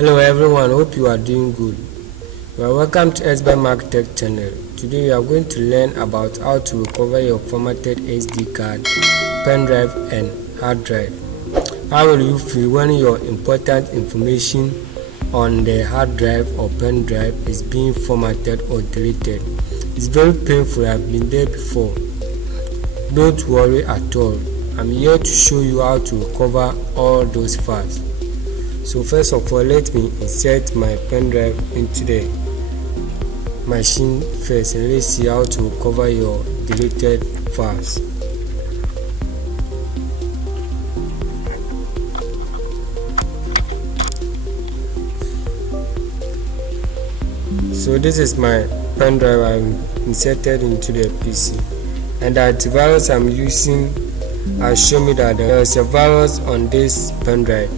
Hello everyone, hope you are doing good. You are welcome to ESSBENMARK Tech channel. Today we are going to learn about how to recover your formatted SD card, pen drive and hard drive. How will you feel when your important information on the hard drive or pen drive is being formatted or deleted? It's very painful. I've been there before. Don't worry at all. I'm here to show you how to recover all those files. So first of all, let me insert my pen drive into the machine first, and let's see how to recover your deleted files. So this is my pen drive I'm inserted into the PC, and the antivirus I'm using has shown me that there is a virus on this pen drive.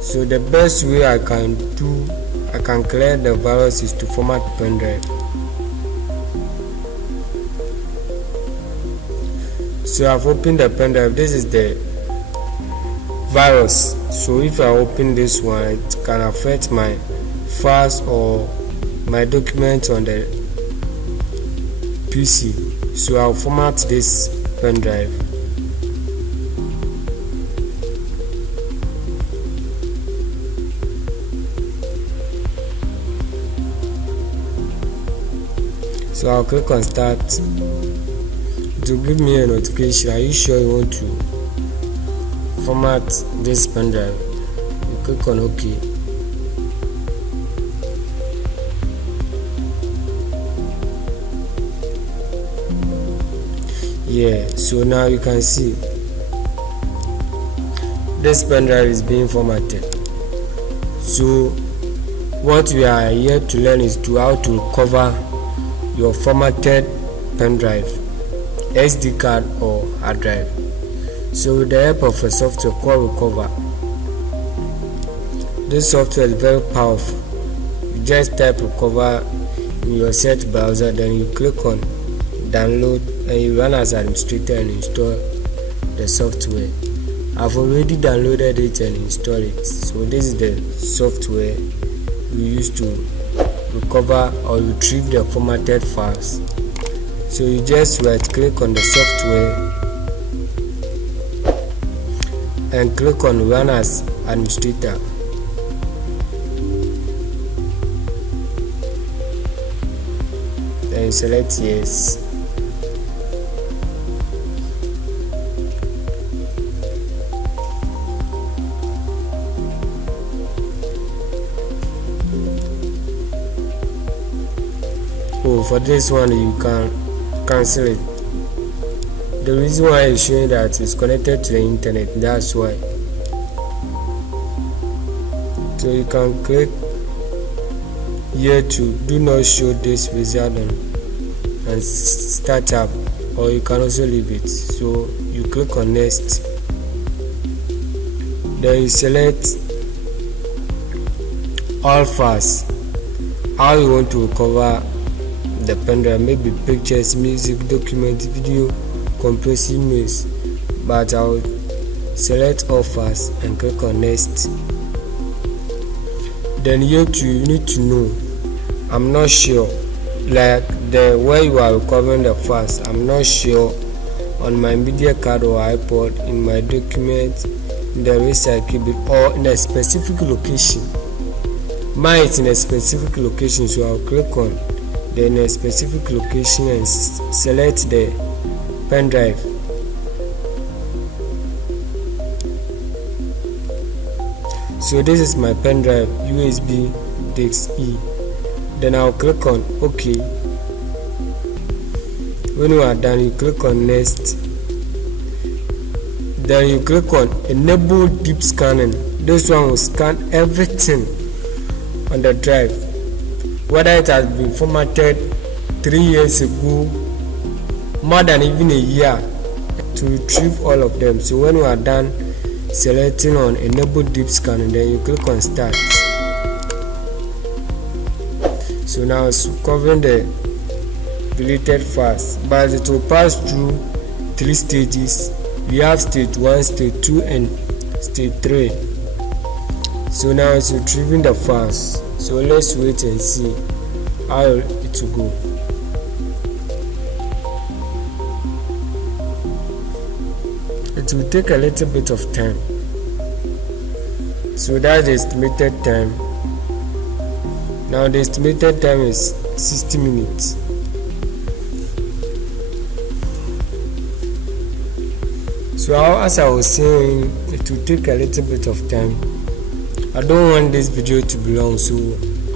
So the best way I can clear the virus is to format pen drive. So I've opened the pen drive. This is the virus. So if I open this one, it can affect my files or my documents on the PC. So I'll format this pen drive. So I'll click on start. It will give me a notification. Are you sure you want to format this pen drive? You click on OK. Yeah, so now you can see this pen drive is being formatted. So what we are here to learn is how to recover your formatted pen drive, SD card or hard drive. So with the help of a software called Recuva, this software is very powerful. You just type Recuva in your search browser, then you click on download and you run as administrator and install the software. I've already downloaded it and installed it. So this is the software we use to recover or retrieve the formatted files. So you just right click on the software and click on run as administrator. Then you select yes. For this one you can cancel it. The reason why it's showing that it's connected to the internet, that's why. So you can click here to do not show this wizard and start up, or you can also leave it. So you click on next, then you select all files. How you want to recover the pen drive, maybe pictures, music, documents, video, compressed images, but I'll select all files and click on next. Then here too, you need to know, I'm not sure, like the where you are recovering the files, I'm not sure on my media card or iPod, in my document, in the recycle bin, or in a specific location. Mine is in a specific location, so I'll click on then a specific location and select the pen drive. So this is my pen drive, USB disk E. Then I'll click on OK. When you are done, you click on next. Then you click on enable deep scanning. This one will scan everything on the drive, whether it has been formatted 3 years ago, more than even a year, to retrieve all of them. So when you are done selecting on enable deep scan, then you click on start. So now it's covering the deleted files, but it will pass through 3 stages. We have stage 1, stage 2 and stage 3. So now it's retrieving the files. So let's wait and see how it will go. It will take a little bit of time. So that's the estimated time. Now the estimated time is 60 minutes. So as I was saying, it will take a little bit of time. I don't want this video to be long, so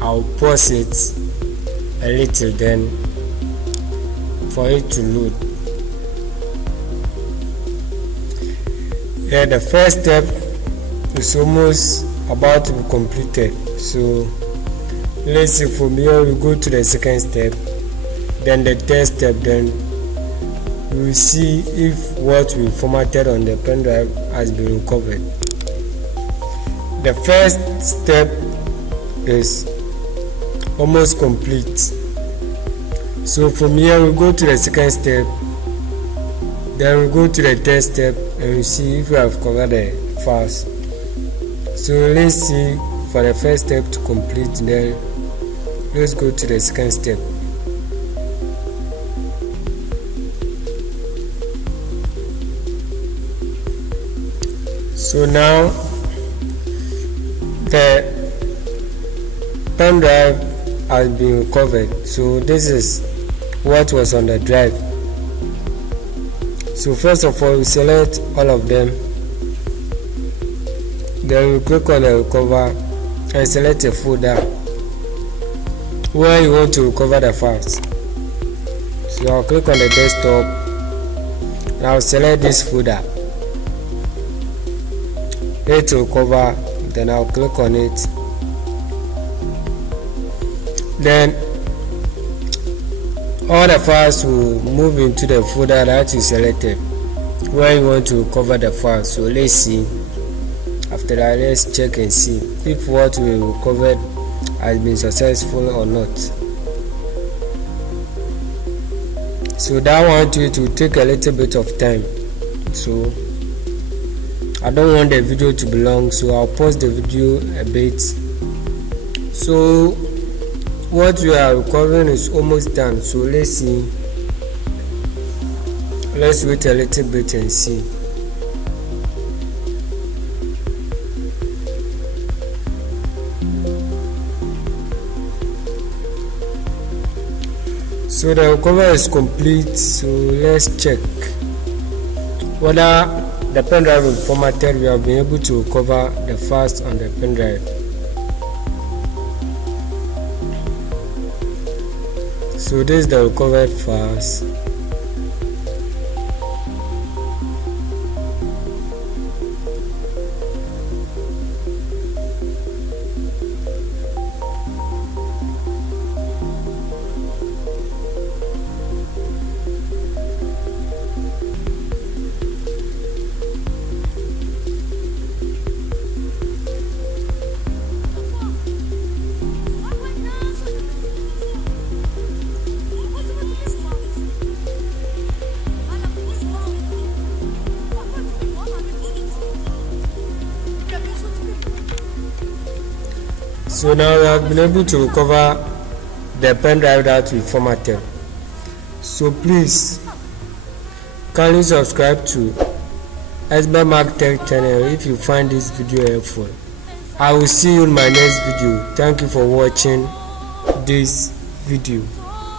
I'll pause it a little then for it to load. Yeah, the first step is almost about to be completed. So let's see, from here we go to the second step, then the third step, then we will see if what we formatted on the pen drive has been recovered. The first step is almost complete. So from here we go to the second step, then we go to the third step, and we see if we have covered the files. So let's see, for the first step to complete, then let's go to the second step. So now the pen drive has been recovered. So this is what was on the drive. So first of all, we select all of them, then we click on the recover and select a folder where you want to recover the files. So I'll click on the desktop and I'll select this folder, hit recover, then I'll click on it. Then all the files will move into the folder that you selected where you want to recover the files. So let's see. After that, let's check and see if what we recovered has been successful or not. So that one too, it will take a little bit of time. So I don't want the video to be long, so I'll pause the video a bit. So what we are recovering is almost done. So let's see. Let's wait a little bit and see. So the recovery is complete. So let's check whether the pen drive is formatted. We have been able to recover the files on the pen drive. So this is the recovered files. So now we have been able to recover the pen drive that we formatted. So please kindly subscribe to ESSBENMARK Tech channel if you find this video helpful. I will see you in my next video. Thank you for watching this video.